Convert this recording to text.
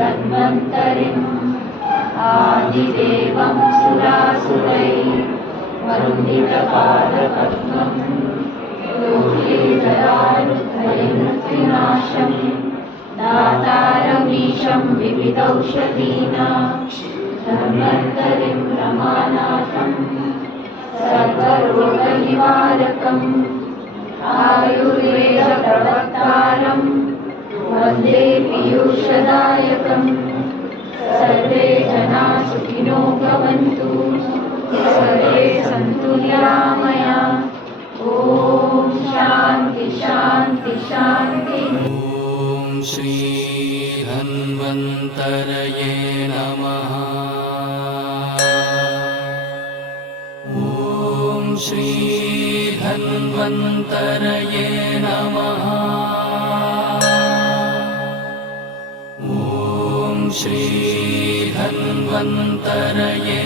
धन्वन्तरिम् आदिदेवं सुरासुरैः वन्दितपादपद्मं लोके जरारुद्धयमृत्युनाशं दातारमीशं विविधौषधीनां धन्वन्तरिं रमानाथं सर्वरोगनिवारकम् आयुर्वेदप्रवक्तारं वन्दे पीयूषदायकम्। सर्वे जना सुखिनो भवन्तु, सर्वे सन्तु निरामयाः। ॐ शान्ति शान्ति शान्तिः। ॐ श्री धन्वन्तरये नमः। ॐ श्री धन्वन्तरये नमः। ॐ श्री धन्वन्तरये